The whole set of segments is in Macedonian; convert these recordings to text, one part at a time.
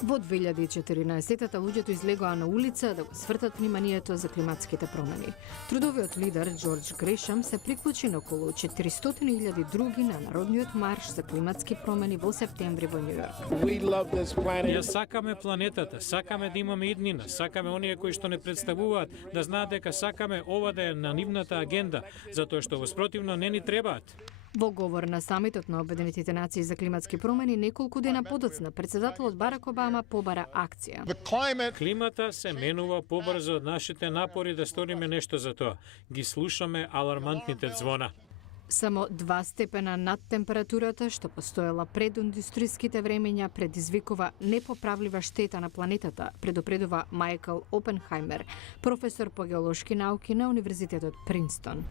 Во 2014-та луѓето излегоа на улица да го свртат вниманието за климатските промени. Трудовиот лидер Џорџ Грешам се приклучи на околу 400.000 други на народниот марш за климатски промени во септември во Њу Йорк. Ја сакаме планетата, сакаме да имаме иднина, сакаме оние кои што не представуваат да знаат дека сакаме ова да е на нивната агенда, затоа што во спротивно не ни требаат. Во говор на самитот на Обединетите нации за климатски промени неколку дена подоцна, председателот Барак Обама побара акција. Климата се менува побрзо од нашите напори да сториме нешто за тоа. Ги слушаме алармантните звона. Само 2 степена над температурата што постоела пред индустријските времења предизвикува непоправлива штета на планетата, предупредува Майкл Опенхаймер, професор по геолошки науки на Универзитетот Принстон.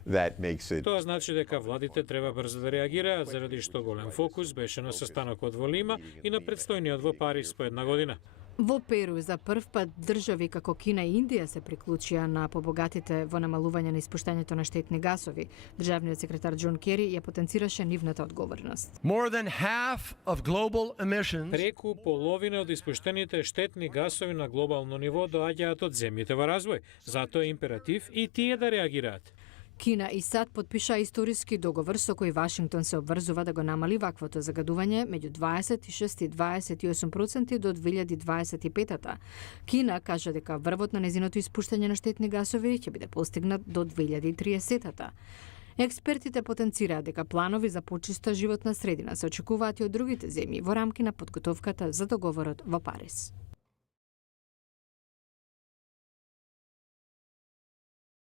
Тоа значи дека владите треба брзо да реагираат, заради што голем фокус беше на состанокот во Лима и на предстојниот во Париз по една година. Во Перу за прв пат држави како Кина и Индија се приклучија на побогатите во намалување на испуштањето на штетни гасови. Државниот секретар Џон Кери ја потенцираше нивната одговорност. Преку половина од испуштените штетни гасови на глобално ниво доаѓаат од земјите во развој. Затоа е императив и тие да реагираат. Кина и САД потпиша историски договор со кој Вашингтон се обврзува да го намали ваквото загадување меѓу 26 и 28% до 2025-та. Кина кажа дека врвот на незиното испуштање на штетни гасови ќе биде постигнат до 2030-та. Експертите потенцираат дека планови за почиста животна средина се очекуваат и од другите земји во рамки на подготовката за договорот во Париз.